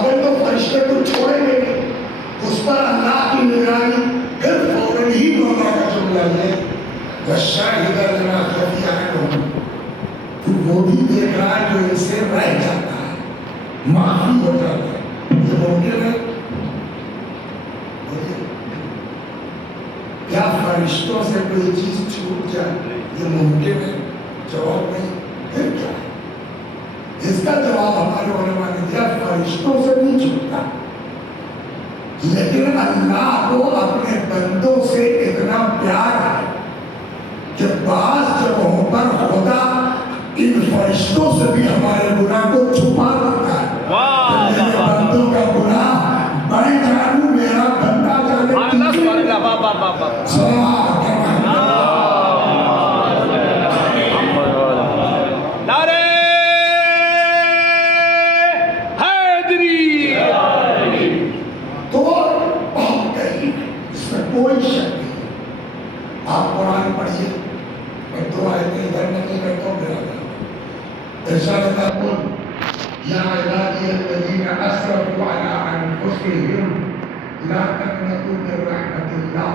اگر تو فرشتے کو چھوڑیں گے اس پر اللہ کی نگرانی، پھر فوراً ہی مولا کا جملہ ہے وَالشَّاهِدَ لِمَا خَفِيَ عَنْهُمْ، تو وہ بھی دیکھ رہا ہے جو ان سے رہ جاتا ہے، معافی ہو جاتا ہے۔ یہ ممکن ہے؟ کیا فرشتوں سے کوئی چیز چھوٹ جائے یہ ممکن ہے؟ جواب نہیں۔ پھر کیا ہے؟ اس کا جواب ہمارے علماء نے دیا فرشتوں سے نہیں چھوٹتا، لیکن اللہ کو اپنے بندوں سے اتنا پیار ہے کہ بعض جگہوں پر خدا ان فرشتوں سے بھی ہمارے گناہ کو چھپا دیتا ہے۔ میرے بندوں کا گناہ میں جانوں، میرا بندہ جانے کوئی شک نہیں۔ آپ قرآن پڑھیے، میں دو آیتیں ادھر نقل کرتا ہوں میرا کام۔ ارشاد تقول یا عبادی الذین اسرفوا علی انفسہم لا تقنطوا من رحمت اللہ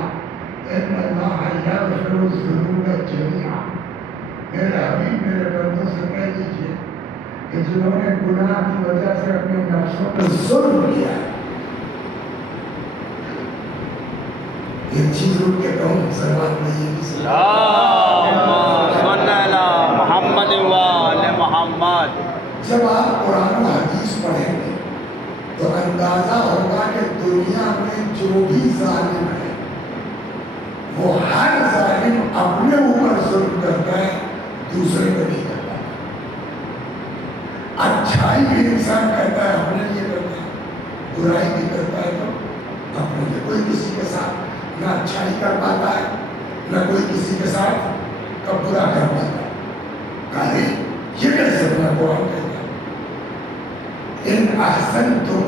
ان اللہ یغفر الذنوب جميعا۔ میرے حبیب میرے بندوں سے کہہ دیجیے کہ جنہوں نے گناہ کی وجہ سے اپنے نفسوں پر ظلم کیا ہے، ایک چیز رک کے کہوں، سلوات میں یہ بھی محمد محمد۔ جب آپ قرآن و حدیث پڑھیں گے تو اندازہ ہوگا کہ دنیا میں جو بھی ظالم ہے وہ ہر ظالم اپنے اوپر ظلم کرتا ہے، دوسرے کو نہیں کرتا۔ اچھائی بھی انسان کرتا ہے اپنے لیے کرتا ہے، برائی بھی کرتا ہے تو اپنے لیے۔ کوئی کسی کے ساتھ نہ اچھائی کر پاتا ہے، نہ کوئی کسی کے ساتھ کب برا کر پاتا ہے۔ کہے یہ کیسے بنا؟ قرآن کہتا ہے ان احسنتم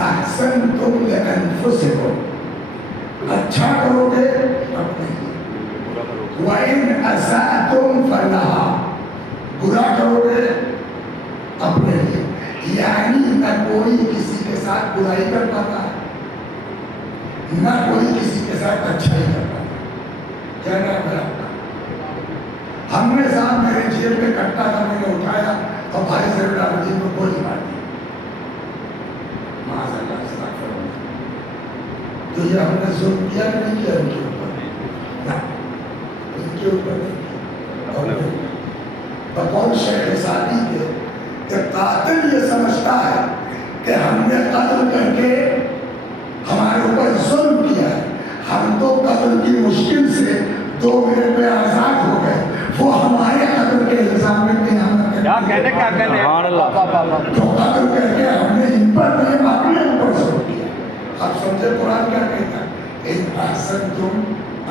احسنتم لانفسکم، اچھا کرو گے اپنے لیے، وَإِنْ أَسَأْتُمْ فَلَهَا، برا کرو گے اپنے لیے۔ یعنی نہ کوئی کسی کے ساتھ برائی کر پاتا ہے، نہ کوئی کسی کے ساتھ اچھائی کر پاتا ہے۔ کیا نام ہے آپ کا؟ ہم نے صاحب میرے جیب میں کٹا تھا، میں نے اٹھایا اور بھائی ضرور الدین کو گولی مار دی، معاذ اللہ استغفر اللہ۔ تو یہ ہم نے ظلم کیا کہ نہیں کیا ان کے اوپر؟ نہ، ان کے اوپر نہیں کیا۔ بقول شیخ سعدی کے کہ قاتل یہ سمجھتا ہے کہ ہم نے قتل کر کے ہمارے اوپر ظلم کیا ہے، ہم تو قتل کی مشکل سے 2 منٹ میں آزاد ہو گئے، وہ ہمارے قتل کے الزام میں قیامت کیا کہنے تو قتل کر کے ہم نے ان پر نہیں اپنے اوپر ظلم کیا۔ آپ سمجھے قرآن کیا کہتا ہے؟ ان احسنتم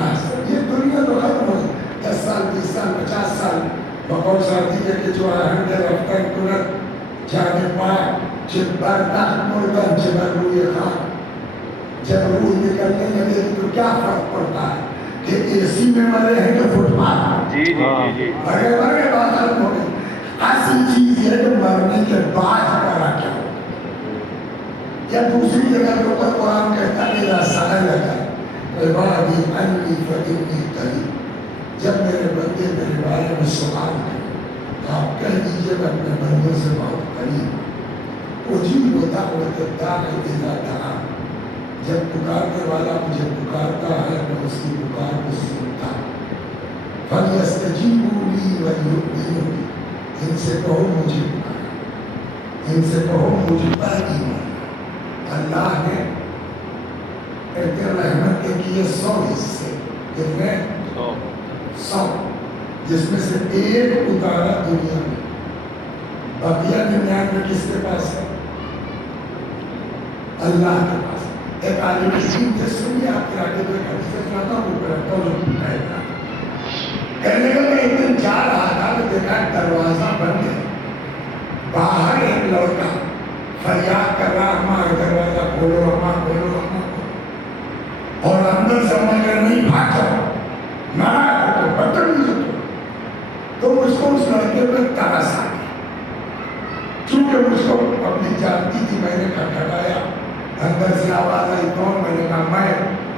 احسن، یہ دنیا تو ختم ہو جائے 10 سال 20 سال 50 سال بقول ساتھی ہے کہ جو آہنگ رفتن کنت جانے پاک جبر تخت مردن جبر روی خاک، جب روح نکلنے لگے تو کیا فرق پڑتا ہے کہ اے سی میں مرے ہیں کہ فٹ پاتھ؟ مرے بات ختم ہو گئی۔ اصل چیز یہ کہ مرنے کے بعد ہمارا کیا ہو۔ یا دوسری جگہ کے اوپر قرآن کہتا ہے میرا سألک عبادی انی فإنی قریب، جب میرے بندے میرے بارے میں سوال کریں آپ کہہ دیجئے میں اپنے بندوں سے بہت قریب، اجیب دعوت الداعی اذا دعان، جب پکارنے والا مجھے پکارتا ہے میں اس کی پکار کو سنتا ہوں۔ فَلْيَسْتَجِيبُوا لِي وَلْيُؤْمِنُوا بِي، ان سے کہو مجھے پکارا، ان سے کہو مجھے پر ایمان۔ اللہ نے کہتے رحمت کے کیے 100 حصے، کتنے؟ 100، جس میں سے ایک اتارا دنیا میں، بقیہ 99 کس کے پاس ہے؟ اللہ کے پاس۔ ایک عالم دین تھے، سنیے آپ کے آگے تو ایک حدیث سناتا ہوں، وہ کرتا ہوں جو کہتا ہے۔ کہنے لگا میں ایک دن جا رہا تھا تو دیکھا دروازہ بند ہے، باہر ایک لڑکا فریاد کر رہا اماں دروازہ کھولو اماں کھولو اماں کھولو، اور اندر سے اماں کہہ نہیں بھاگ جاؤ، ناراض ہو بدتمیز ہو۔ تو مجھ کو اس لڑکے پہ ترس آ گیا، چونکہ مجھ کو اپنی جانتی تھی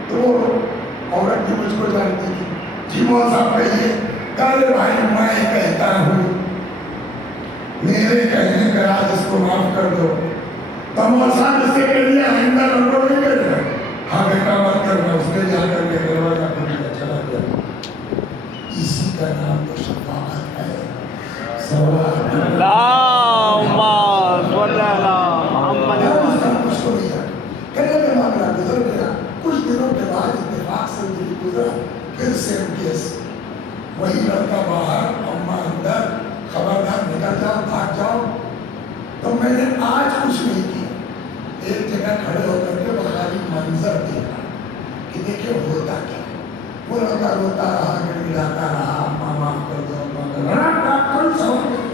تو وہ عورت بھی مجھ کو جانتی تھی. جی مول صاحب کہیے. کہے بھائی میں کہتا ہوں میرے کہنے کا آج اس کو معاف کر دو. تو مول صاحب اس سے کہیے آئندہ لوگوں نہیں کرے گا. ہاں بیٹا مت کرنا. اس نے جا کر کے دروازہ کھول دیا چلا گیا. اسی کا نام تو شفاعت ہے. اللہم صلی اللہ محمد کچھ کو نہیں جاتا. کہنے میں معاملہ گزر گیا. کچھ دنوں کے بعد اتفاق سے دل گزرا. پھر سیم کیس. وہی لڑکا باہر اماں اندر. خبردار نکل جاؤ بھاگ جاؤ. تو میں نے آج کچھ نہیں کیا. ایک جگہ کھڑے ہو کر کے بخاری منظر دیکھا کہ دیکھیں ہوتا کیا. وہ لڑکا روتا رہا گڑگڑاتا رہا اماں معاف کر دو اماں کر دو. کوئی سوال نہیں.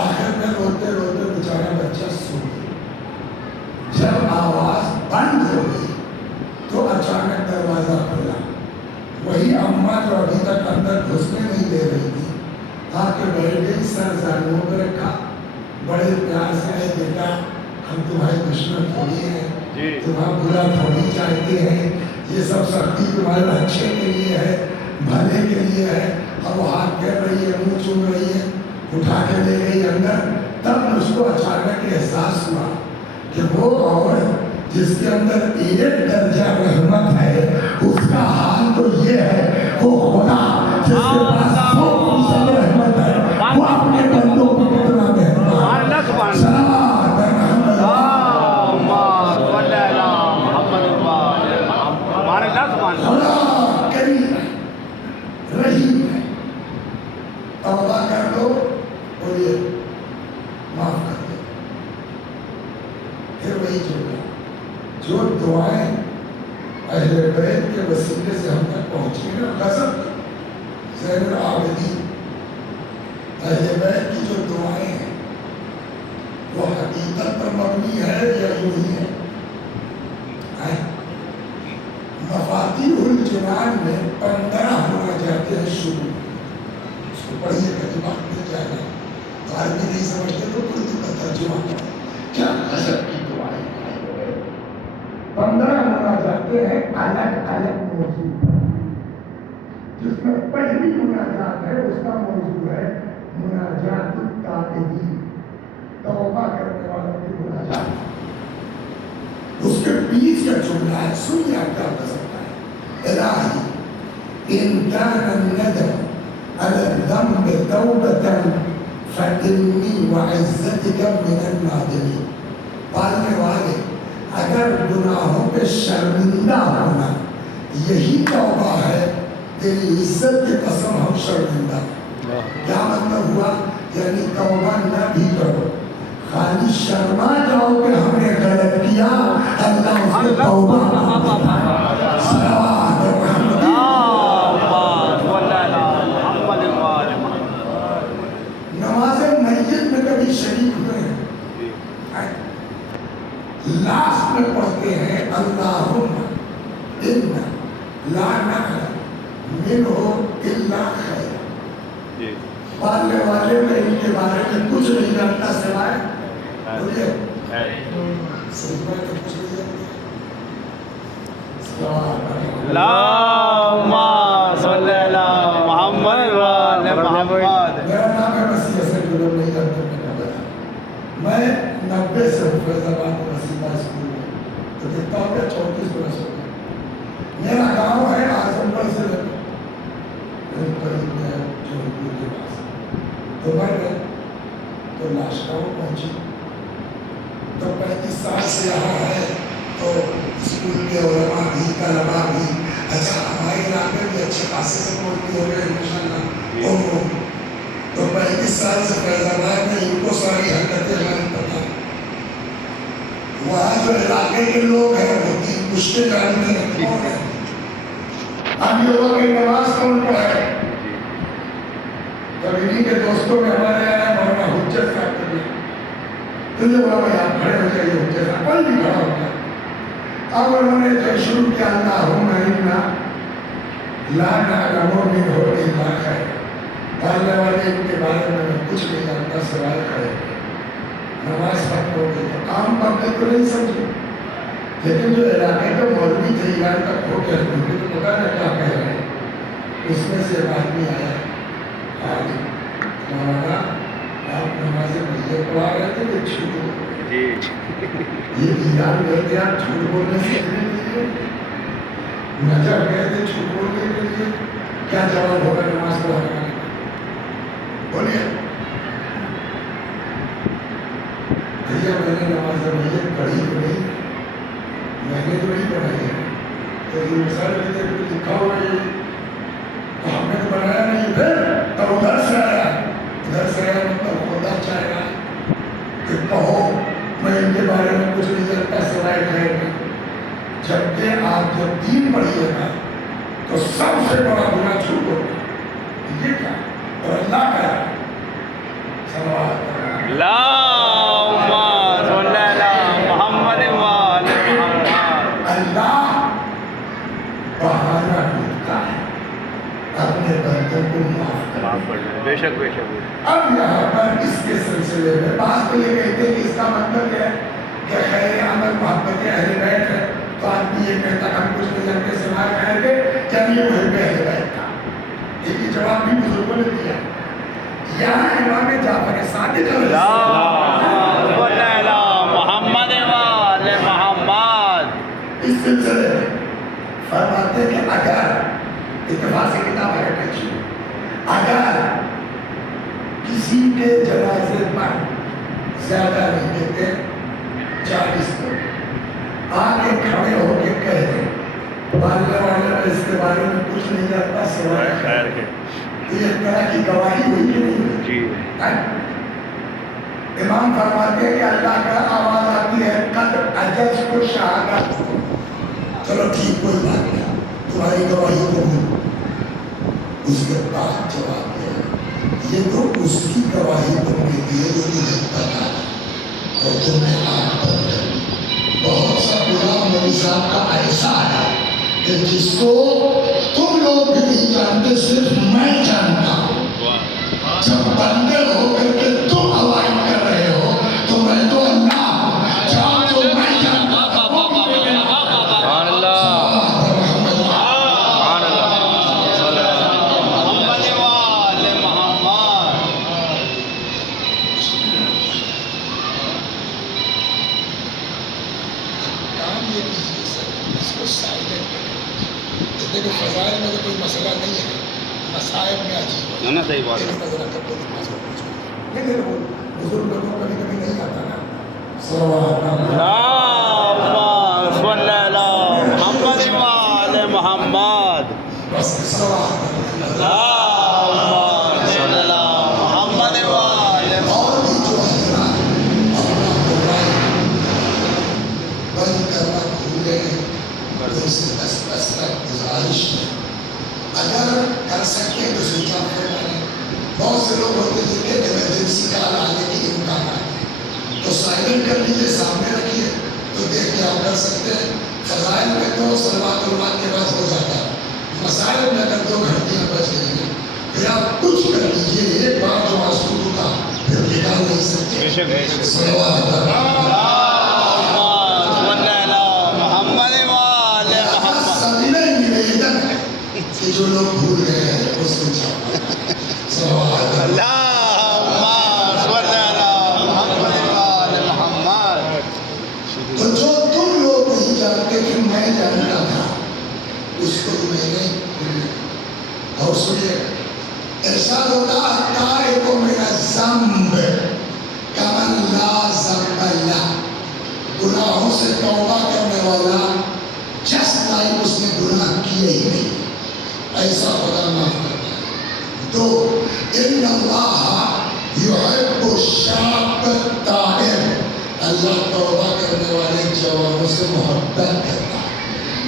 آخر میں روتے روتے بیچارہ بچہ سو گیا. جب آواز بند ہو گئی تو اچانک دروازہ کھلا. وہی اماں جو ابھی تک اندر گھسنے نہیں دے رہی تھی آ کے بیٹھ گئی. سر زانوں پہ رکھا. بڑے پیار سے ہے بیٹا ہم تمہارے دشمن تھوڑی ہیں. تمہارا برا تھوڑی چاہتے ہیں. یہ سب سختی تمہارے اچھے کے لیے ہے بھلے کے لیے ہے. اب وہ ہاتھ پھیر رہی ہے منہ چوم رہی ہے. اٹھا کے لے گئی اندر. تب اس کو اچانک احساس ہوا کہ وہ عورت جس کے اندر ایک درجہ رحمت ہے اس کا حال تو یہ ہے. وہ خدا جس کے پاس 100% رحمت ہے وہ اپنے بندوں کو کتنا مہربان ہے. صلوات محمد خدا کریم ہے رحیم ہے. توبہ کر دو بولیے معاف کر دو. پھر وہی جو دعائیں اہل بیت کے وسیلے سے ہم تک پہنچی نا غضب زین العابدین اہل بیت کی جو دعائیں ہیں وہ حقیقت پر مبنی ہے یا یوں ہی ہے. مفاتیح الجنان میں 15 ہونا چاہتے ہیں شروع. اس کو پڑھیے گا دماغ میں جائے گا. عربی نہیں سمجھتے تو اردو کا ترجمہ کریں. کیا غضب کی دعائیں 15 ہونا چاہتے ہیں الگ الگ موضوع پر. جس میں پہلی مناجات ہے اس کا موضوع ہے مناجات التائبین توبہ کرنے والوں کی مناجات. اس کے بیچ کا جملہ ہے سنیے آپ کیا کر سکتا ہے. الہی ان کان الندم على الذنب توبة فإني وعزتك من النادمين. پالنے والے اگر گناہوں پہ شرمندہ ہونا یہی توبہ ہے تیری عزت کی قسم ہم شرمندہ. کیا مطلب ہوا؟ یعنی توبہ نہ بھی کرو خالی شرما جاؤ کہ ہم نے غلط کیا. اللہ اس کو توبہ نماز میت میں کبھی شریک ہوئے ہیں لاسٹ میں پڑھتے ہیں اللہم ان لا نعلم منہ الا خیر. پالنے والے میں ان کے بارے میں کچھ نہیں جانتا سوائے بولیے صحیح بات ہے کچھ نہیں جانتا. اللہم صلی اللہ محمد محمد. میرا نام ہے مسیح حسن جو لوگ نہیں جانتے میں 90 سے فیض آباد مسیحہ اسکول میں تو دیکھتا ہوں کہ 34 برس ہو گئے. میرا گاؤں ہے اعظم گڑھ سے قریب میں جونپور کے پاس. تو میں گئے تو لاشکاؤں پہنچی تو 35 سال سے یہاں ہے تو اسکول کے علماء بھی طلباء بھی اچھا ہمارے علاقے بھی اچھے خاصے سے پہنچتی ہو گئے ماشاءاللہ. تو 35 سال سے فیض آباد میں ان کو ساری حرکتیں ہماری پتہ ہیں. وہاں جو علاقے کے لوگ ہیں وہ تین پشتے جانتے ہیں کون ہے. اب یہ ہوا کہ نماز کون پڑھائے. جب انہیں کے دوستوں میں ہمارے آیا مولانا حجت صاحب کے لیے تو یہ بولا بھائی آپ کھڑے ہو جائیے. حجت صاحب کوئی بھی کھڑا ہوتا. اب انہوں نے جو شروع کیا اللہم انا لا نعلم منہ الا خیر. پالنے والے ان کے بارے میں کچھ نہیں جانتا سوائے کھڑے. نماز ختم ہو گئی تو عام باتیں تو نہیں سمجھے لیکن جو علاقے کا مولوی تھے ایران کا کھو کے تو پتا نہ کیا کہہ رہے ہیں. اس میں سے ایک آدمی آیا, مولانا آپ نماز مسجد پڑھا رہے تھے کہ جھوٹ بول رہے تھے؟ یہ ایران گئے تھے آپ جھوٹ بولنے سیکھنے کے لیے, نجف گئے تھے جھوٹ بولنے کے لیے, کیا جواب ہوگا نماز پڑھانے والے کا؟ بولیے. بھیا میں نے نماز مسجد پڑھی تو نہیں, میں نے تو نہیں پڑھائی ہے, تو یہ مثال بھی دیکھ کے لکھا ہوا ہے تو ہم نے تو بنایا نہیں, پھر تو ادھر سے آیا مطلب خدا چاہے گا کہ کہو میں ان کے بارے میں کچھ نہیں جانتا سوائے خیر کا. جبکہ آپ جب دین پڑھیے گا تو سب سے بڑا گناہ جھوٹ ہوگا. یہ کیا اور اللہ کا صلوات اللہم صلی علی محمد وآل محمد. اللہ بہانہ ڈھونڈتا ہے اپنے بندوں کو معاف کرنے. بے شک بے شک. اب یہاں پر اس کے سلسلے میں بعض تو یہ کہتے ہیں کہ اس کا مطلب ہے کہ خیر عمل محبت اہل بیت ہے, تو آدمی یہ کہتا ہم کچھ نہیں جانتے سوائے خیر کے, جب یہ محب اہل بیت تھا. یہ جواب بھی بزرگوں نے دیا. یہاں امام جعفر صادق محمد وآل محمد اس سلسلے میں فرماتے ہیں کہ اگر اتفاق سے کتاب ہے کچھ, اگر کسی کے جنازے پر زیادہ نہیں دیتے 40 لوگ آگے کھڑے ہو کے کہہ دیں والے میں اس کے بارے میں کچھ نہیں جانتا سوائے خیر کے, تو یہ طرح کی گواہی ہوئی کہ نہیں ہوئی؟ جی. امام فرماتے ہیں کہ اللہ کا آواز آتی ہے قد عجز کو شہادت. چلو ٹھیک کوئی بات نہیں, تمہاری گواہی قبول. اس کے بعد جواب دیا یہ تو اس کی گواہی تم نے دی ہے جو تمہیں پتا اور تم نے آنکھ بند کر دی. بہت سا غلام نبی صاحب کا ایسا ہے کہ جس کو تم لوگ بھی نہیں جانتے صرف میں جانتا ہوں. جب بندے ہو کر کے تم اوائڈ کر رہے ہو تو میں تو اللہ ہوں, جہاں تو میں جانتا تھا سبحان اللہ. فضائل میں تو کوئی مسئلہ نہیں ہے, مسائل میں عجیب ہے نا, صحیح بات ہے. لیکن وہ بزرگ لوگوں کبھی کبھی نہیں آتا نا. صلوات اللہم صلی علی محمد وآل محمد. بس صلوات اللہم صلی علی محمد وآل محمد. اور بھی جو حضرات اپنا موبائل بند کرنا بھولے ان سے 10 تک گزارش ہے اگر کر سکے تو سوئچ آف کر ڈالیں. بہت سے لوگ ہوتے ہیں کہ ایمرجنسی کال آنے کے امکانات ہیں, تو سائلنٹ کر لیجیے, سامنے رکھیے تو دیکھ کے آپ کر سکتے ہیں. فضائل میں تو صلوات علوات کے بعد ہو جاتا ہے, مسائل میں اگر 2 گھنٹیاں بچ گئی ہیں پھر آپ کچھ کر لیجیے. ایک بار جو آسود ہوگا پھر نکال نہیں سکتے. صلوات کہ جو لوگ بھول گئے ہیں اس کو چھاپا. تو جو تم لوگ نہیں جانتے کہ میں جانتا تھا اس کو میں نے. اور سنیے ارشاد ہوتا تارک من الذنب کمن لا ذنب له, گناہوں سے توبہ کرنے والا جس لائک اس نے گناہ کیے ہی نہیں, ایسا خدا معاف کرتا ہے. 2 ان اللہ یحب الشاب الطاہر, اللہ توبہ کرنے والے جوانوں سے محبت کرتا ہے,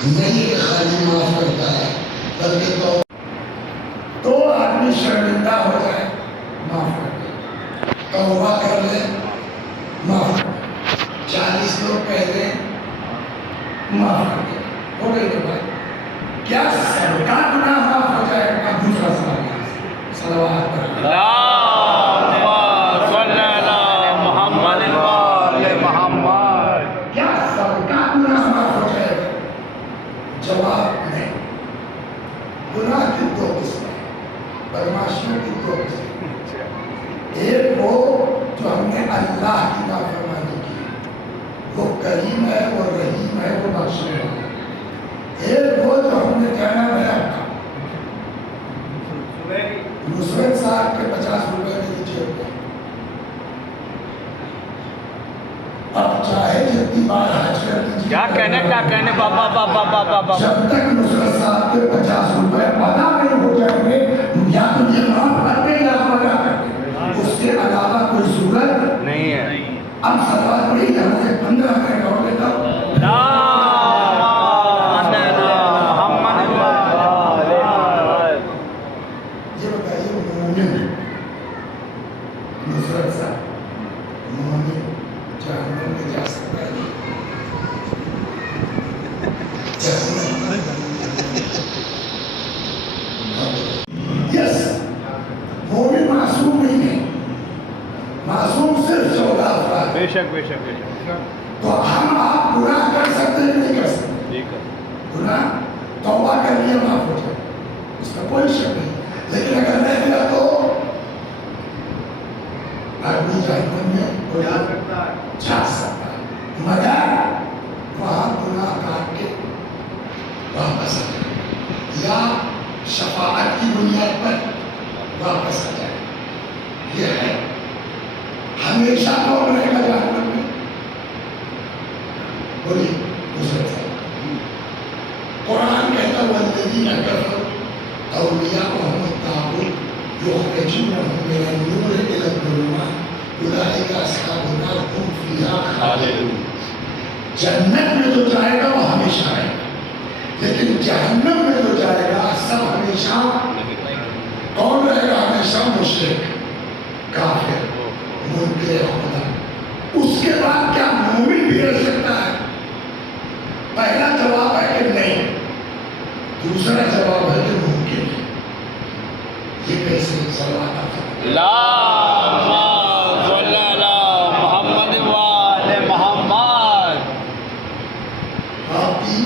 نہیں کہ خالی معاف کرتا ہے بلکہ تو آدمی شرمندہ ہو جائے معاف کر دے, توبہ کر لے معاف کر دے, 40 لوگ کہہ دیں معاف کر دے, ہو گئی تو بات. کیا سب کا گناہ معاف ہو جائے گا؟ دوسرا سوال یہاں سے صلوات پر محمد وآل محمد. کیا سب کا گناہ معاف کریم ہے، وہ رحیم ہے، وہ بخشنے والا ہے۔ ایک وہ جو ہم نے کہنا ہے نصرت صاحب کے 50 روپے میں دیجیے، اب چاہے جتنی بار حج کر دیجیے، کیا کہنے بابا جب تک نصرت صاحب کے 50 روپے ادا نہیں ہو جائیں گے، یا تو یہ معاف کرتے یا ہم ادا کرتے، اس کے علاوہ کوئی صورت نہیں ہے۔ اب سوال پڑی ہے، مجھے 15 منٹ اور دیتا ہوں۔ یہ بتائیے مومن نصرت صاحب مومن جہنم میں جا سکتا ہے؟ یس، مومن معصوم نہیں ہے، معصوم صرف 14 افراد۔ بے شک بے شک بے شک۔ تو ہم آپ گناہ کر سکتے ہیں نہیں کر سکتے؟ ٹھیک ہے، گناہ توبہ کر لیا معاف ہو جائے، اس میں کوئی شک نہیں، لیکن اگر نہیں کیا تو آدمی جہنم میں جا سکتا ہے، مگر وہاں گناہ کاٹ کے واپس آ جائے یا شفاعت کی بنیاد پر واپس آ جائے۔ یہ ہے ہمیشہ کون رہے گا جہنم میں؟ بولیے دوسرے سے قرآن کہتا ہے والذین کفروا اولیاءهم الطاغوت یخرجونهم من النور الى الظلمات اولئک اصحاب النار هم فیہا خالدون۔ جنت میں جو جائے گا وہ ہمیشہ رہے گا، لیکن جہنم میں جو جائے گا سب ہمیشہ کون رہے گا؟ ہمیشہ مشرک، کافر، منکر خدا۔ اس کے بعد کیا مومن بھی رہ سکتا ہے؟ پہلا جواب ہے کہ نہیں، دوسرا جواب ہے کہ ممکن ہے۔ یہ کیسے سوال آتا ہے؟ محمد وآل محمد۔ آپ کی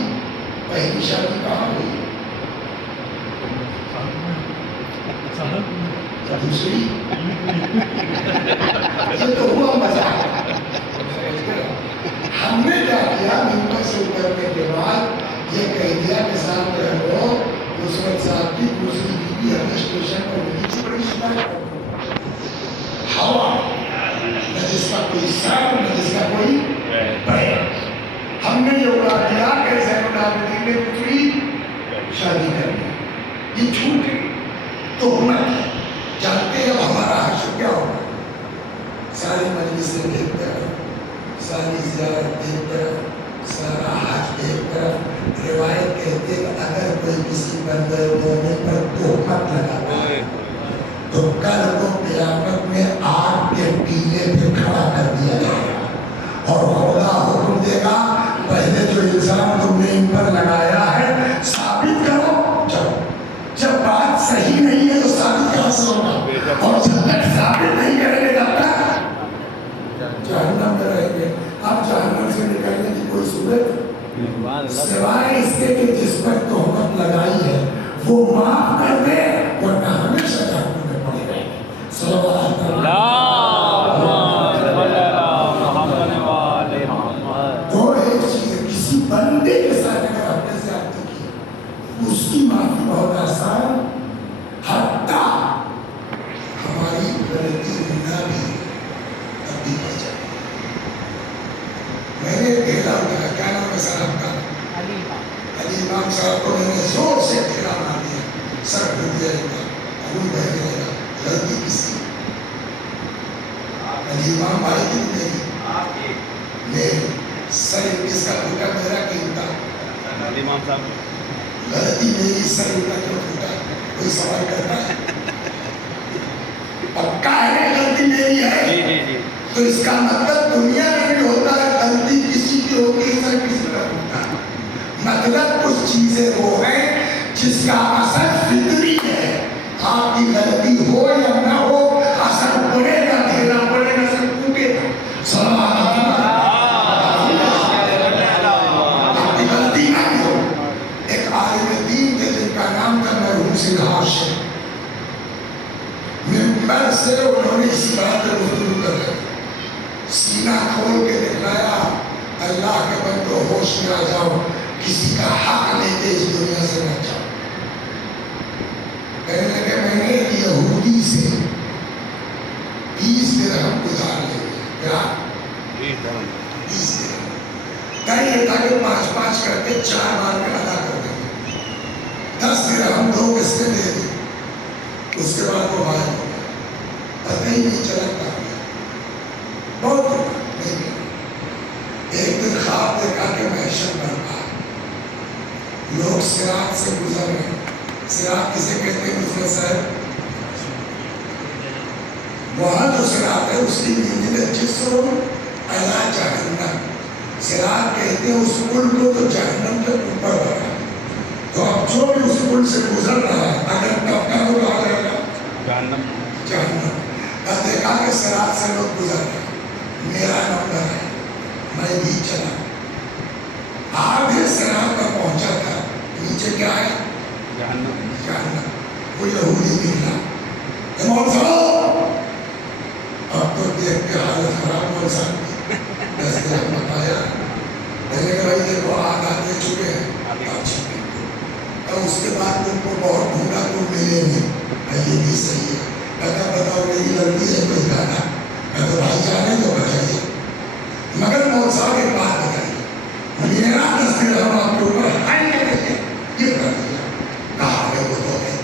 پہلی شادی کہاں ہوئی؟ دوسری؟ یہ تو ہوا مزاق۔ ہم نے کیا کیا، ممبر سے اترنے کے بعد یہ کہہ دیا کہ صاحب رہو نصرت صاحب کی دوسری بیوی ہمیں اسٹیشن پر ملی، بڑی شکایت ہوا، نہ جس کا کوئی سر نہ جس کا کوئی پیر۔ ہم نے یہ اڑا دیا کہ زین العابدین نے دوسری شادی کر لی، یہ جھوٹ ہے، تہمت ہے۔ جانتے ہیں ہمارا حشر کیا ہوگا؟ ساری مجلسیں ایک طرف، ساری زیارت ایک طرف، سارا حج ایک طرف۔ روایت کہتے ہیں کہ اگر کوئی کسی بندے مومن پر تہمت لگاتا ہے تو کل کو قیامت میں آگ کے ٹیلے پہ کھڑا کر دیا جائے گا، اور خدا حکم دے گا پہلے جو الزام تم نے ان پر لگایا ہے ثابت کرو۔ جب بات صحیح نہیں ہے تو ثابت کہاں سے ہوگا؟ اور جب تک ثابت نہیں کریں گے تب تک جہنم میں رہیں گے۔ اب جہنم سے نکلنے کی کوئی صورت سوائے اس کے کہ جس پر تہمت لگائی ہے وہ معاف کر دے، ورنہ ہمیشہ جہنم میں پڑے رہیں گے۔ صلوات اللہ۔ تو ایک چیز ہے، کسی بندے کے ساتھ اگر ہم نے زیادتی کی اس کی معافی بہت آسان، حتیٰ ہماری غلطی نہ بھی تبدیل ہو جائے۔ میں نے کہا ہوتا ہے، کیا نام ہے صاحب کا؟ علی امام صاحب کو میں نے زور سے پھیرا مار دیا، سر پھر دیا جاتا، خون بہنے لگا۔ غلطی کس کی؟ علی امام بھائی کی میری، میری سر کس کا پھوٹا؟ میرا کیوں تھا؟ علی امام صاحب۔ غلطی میری، سر ان کا کیوں پھوٹا؟ کوئی سوال کرتا ہے؟ پکا ہے غلطی میری ہے، تو اس کا مطلب دنیا میں بھی ہوتا ہے غلطی کسی کی ہوتی ہے، سر کسی کا ہوتا ہے۔ مطلب کچھ چیزیں وہ ہیں جس کا اثر فطری ہے، آپ کی غلطی ہو یا نہ ہو اثر پڑے گا، دھیرا پڑے گا، سر ٹوٹے گا۔ سلام آپ کی غلطی نہ بھی ہو۔ ایک عالم دین تھے جن کا نام تھا مرحوم سنگھ ہاشم، ممبر سے انہوں نے اسی بات پر گفتگو کر رہے، سینہ کھول کے دکھلایا اللہ کے بندو ہوش میں آ جاؤ، کسی کا حق لے کے اس دنیا سے نہ جاؤ۔ کہنے لگے میں نے ایک یہودی سے 20 درہم گزار لے کیا 20 درہم، کہیں یہ تھا کہ 5 کر کے 4 بار میں ادا کر دیں گے، 10 درہم 2 قسطیں دے دی، اس کے بعد وہ غائب ہو گیا، پتہ ہی نہیں چلا کہاں گیا، بہت نہیں گیا۔ ایک دن خواب دیکھا کہ محشر برپا ہے، لوگ صراط سے گزر رہے ہیں۔ صراط کسے کہتے ہیں مسلم صاحب؟ وہاں جو صراط ہے اس کی میننگ جسر اعلیٰ جہنم، صراط کہتے ہیں اس پل کو جو جہنم کے اوپر بنا۔ تو اب جو بھی اس پل سے گزر رہا ہے اگر طبقہ تو کہا جائے گا جہنم۔ اب دیکھا کہ صراط سے لوگ گزر رہے ہیں، میرا نمبر ہے، میں بھی چلا، آدھے صراط پر پہنچا تھا، نیچے کیا ہے؟ جہنم۔ وہ یہودی نکلا، مول صاحب اب تو دیکھ کے حالت خراب، مول صاحب کی 10 درہم بتایا، میں نے کہا بھائی دیکھو آدھا دے چکے ہیں، اور اس کے بعد تم کو بہت ڈھونڈا تم ملے نہیں، یہ بھی صحیح ہے، کہتا بتاؤ میری لڑکی ہے کوئی گانا، میں تو بھائی جانے تو بتائیے، مگر مول صاحب ایک بات بتائیے، میرا 10 درہم آپ کے اوپر ہائے نہیں یہ کر دیا، کہا ہے وہ تو ہے،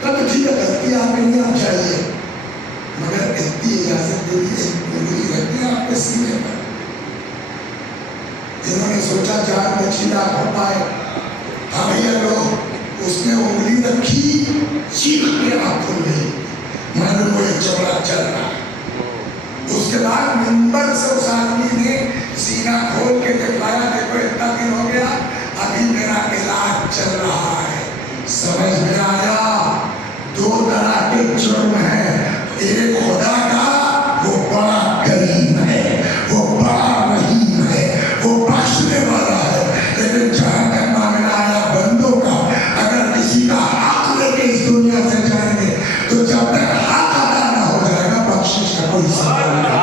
کہا ٹھیک ہے غلطی آپ نہیں آپ چاہیے، مگر اتنی اجازت دے دی ایک انگلی رکھتے آپ کے سینے پر۔ انہوں نے سوچا جان بچی نہ ہو پائے، ہاں بھیا لو، اس نے انگلی رکھی، چیخ کے آپ کھل گئی، معلوم وہ ایک چوڑا چل رہا ہے۔ اس کے بعد منبر سے اس آدمی نے سینہ کھول کے دکھلایا، دیکھو اتنا دن ہو گیا ابھی میرا علاج چل رہا ہے۔ سمجھ میں آیا 2 طرح کے جرم ہیں، ایک خدا کا وہ بڑا کریم ہے، وہ بڑا رحیم ہے، وہ بخشنے والا ہے، لیکن جہاں تک معاملہ آیا بندوں کا، اگر کسی کا حق لے کے اس دنیا سے جائیں گے تو جب تک حق ادا نہ ہو جائے گا بخشش کا کوئی سوال نہیں۔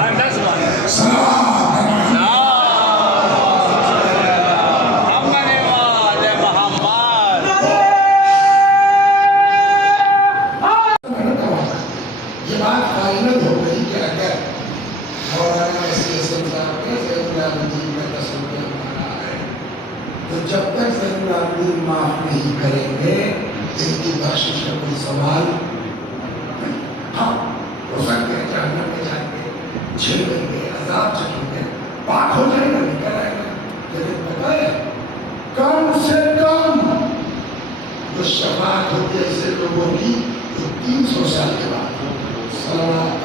جب تک زین العابدین معاف نہیں کریں گے ان کی بخشش کا کوئی سوال نہیں۔ ہاں ہو سکتے ہیں جہنم میں جائیں گے، جھیلیں گے، عذاب چکیں گے، پاک ہو جائیں گے، نکل آئے گا، لیکن پتہ ہے کم سے کم جو شفاعت ہوتی ہے ایسے لوگوں کی جو 300 سال کے بعد صلوات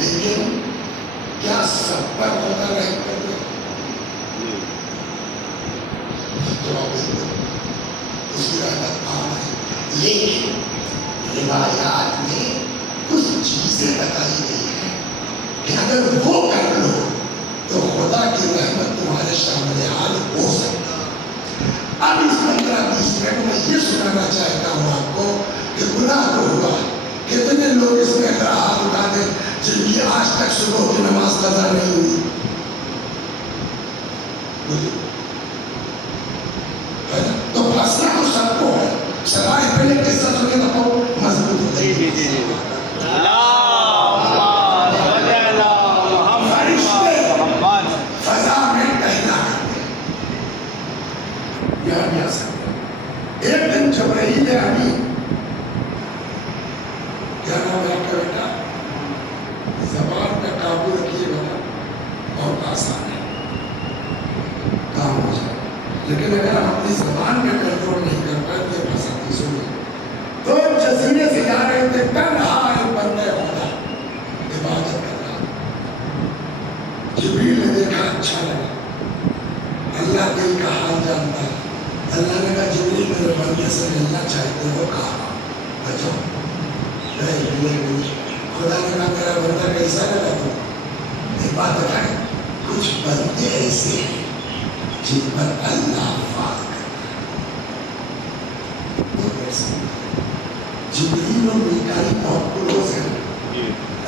لیکن کیا سب پر ہوتا رہ کر دے؟ جواب دے دو، اس کی رحمت عام ہے، لیکن روایات میں کچھ چیزیں بتائی گئی ہیں کہ اگر وہ کر لو تو خدا کی رحمت تمہارے شامل حال ہو سکتا ہے۔ اب اس 15-20 منٹ میں یہ سنانا چاہتا ہوں آپ کو کہ گناہ تو ہوا، کتنے لوگ اس میں اگر ہاتھ اٹھا دیں جن کی آج تک صبح کی نماز قضا نہیں ہوئی، تو فیصلہ تو سب کو ہے۔ سوائے پہلے قصہ سنے تو مضبوط ہو جائے گی۔ فرشتے فضا میں ٹہلا کرتے یہاں بھی آ سکتے۔ ایک دن جبرائیل امین، کیا نام ہے آپ کا بیٹا؟ زبان پہ قابو رکھیے گا، بہت آسان ہے، کام ہو جائے، لیکن اگر ہم اپنی زبان پہ کنٹرول نہیں کر پائے تو یہ پسند سنیں۔ تو جزیرے سے جا رہے تھے، تنہا ایک بندہ خدا عبادت کر رہا تھا، جبریل نے دیکھا اچھا لگا، اللہ دل کا حال جانتا ہے، اللہ نے کہا جبریل میرے بندے سے ملنا چاہتے ہو؟ کہا بچو خدا نے کہا میرا بندہ کیسا لگا تم؟ ایک بات بتائیں، کچھ بندے ایسے ہیں جن پر اللہ پاک جبریل و میکائیل بہت کلوز ہیں.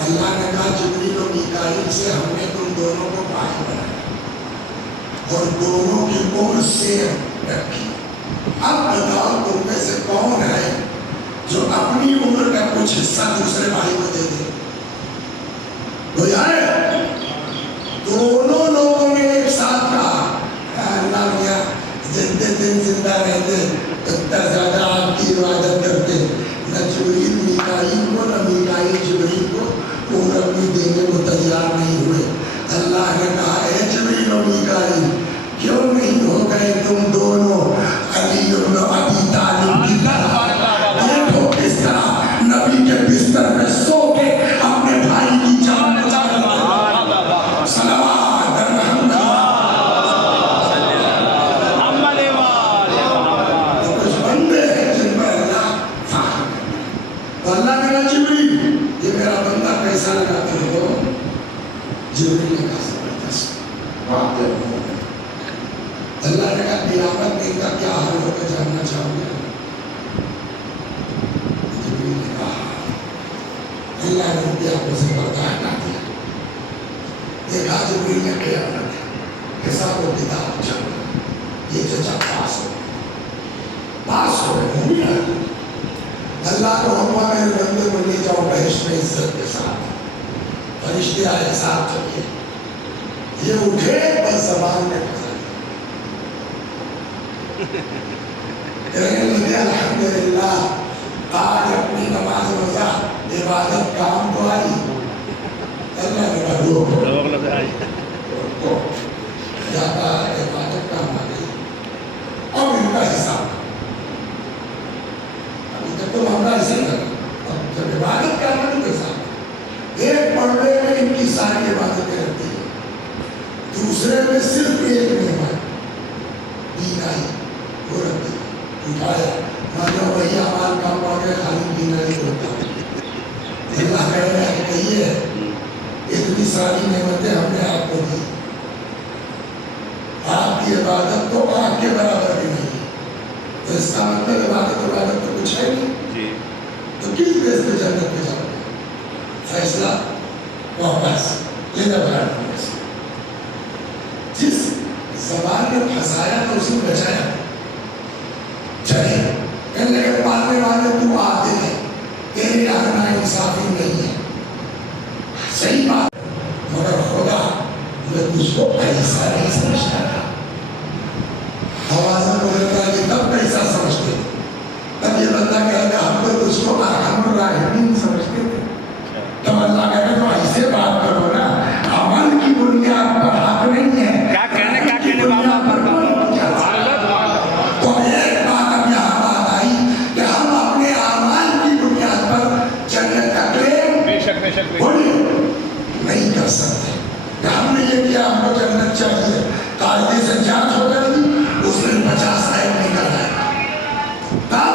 اللہ نے کہا جبریل و میکائیل سے ہم نے تم دونوں کو بھائی بنایا اور دونوں کی عمر سیم رکھی. اب بتاؤ تم میں سے کون ہے جو اپنی عمر کا کچھ حصہ دوسرے بھائی کو دے دے؟ کوئی ہے؟ دونوں لوگوں نے ایک ساتھ کہا اللہ میاں جتنے دن زندہ رہتے اتنا زیادہ آپ کی عبادت کرتے. نہ جبریل میکائیل کو نہ میکائیل جبریل کو عمر اپنی دینے کو تیار نہیں ہوئے. اللہ نے کہا اے جبریل و میکائیل کیوں نہیں ہو گئے تم دونوں علی بن ابی طالب کی طرح؟ دیکھو کس طرح نبی کے بستر میں سو کے اپنے بھائی کی جان بچا رہا. صلوات محمد. کچھ بندے ہیں جن پر اللہ فخر کرتا. تو اللہ نے کہا جبریل یہ میرا بندہ کیسا لگاتے ہو؟ جبریل نے کہا زبردست واقعہ ہو. اللہ نے کہا قیامت دن کا کیا حال ہوگا جاننا چاہوں گا؟ جبریل نے کہا اللہ نے ان کی آنکھوں سے پردہ ہٹا دیا. دیکھا جبریل نے قیامت حساب و کتاب چل رہا. یہ چچا پاس ہو رہے ہوں گے. اللہ کو ہوا میرے بندے کو لے جاؤ بہشت میں عزت کے ساتھ. فرشتے آئے ساتھ چلیے. یہ اٹھے بس زبان میں پھنسا کہنے لگے الحمدللہ آج اپنی نماز روزہ عبادت کام تو آئی. اللہ نے کہا روکو کیا کہا عبادت کام آ گئی. اب ان کا حساب ابھی تک تو ہمارا ایسے ہی کرنا. اب جب عبادت کرنا تو حساب ایک پڑھنے میں ان کی ساری عبادتیں رہتی ہیں. دوسرے میں صرف ایک نعمت دین آئی وہ رکھتی اٹھایا مانو وہی اعمال کام پڑ گئے خالی دین آئی ہوتا. اللہ کہہ رہا ہے کہیے اتنی ساری نعمتیں ہم نے آپ کو دی. آپ کی عبادت تو آگ کے برابر بھی نہیں. تو اس کا مطلب عبادت تو کچھ ہے نہیں. تو کس بیس پہ جنت پہ جاؤ گے؟ فیصلہ واپس لے جا. جس زبان نے پھنسایا تو اس نے بچایا. چلے کہنے لگے پالنے والے تو آتے ہیں تیرے یہاں نا انصافی نہیں ہے. صحیح بات مگر خدا میں تجھ کو ایسا نہیں سمجھتا تھا. حوازن کو دیتا ہے کہ تب کیسا سمجھتے تب یہ بندہ کہتا ہے ہم تو تجھ کو ارحم الراحمین سمجھتے تھے. تب اللہ کہتا تو ایسے بات کرو نا عمل کی بنیاد پر حق نہیں ہے. تو ایک بات اب یہاں بات آئی کہ ہم اپنے اعمال کی بنیاد پر جنت کا کلیم نہیں کر سکتے. کہ ہم نے یہ کیا ہم کو جنت چاہیے قاعدے سے جانچ ہو جائے گی اس میں 50 عیب نہیں کر رہے تب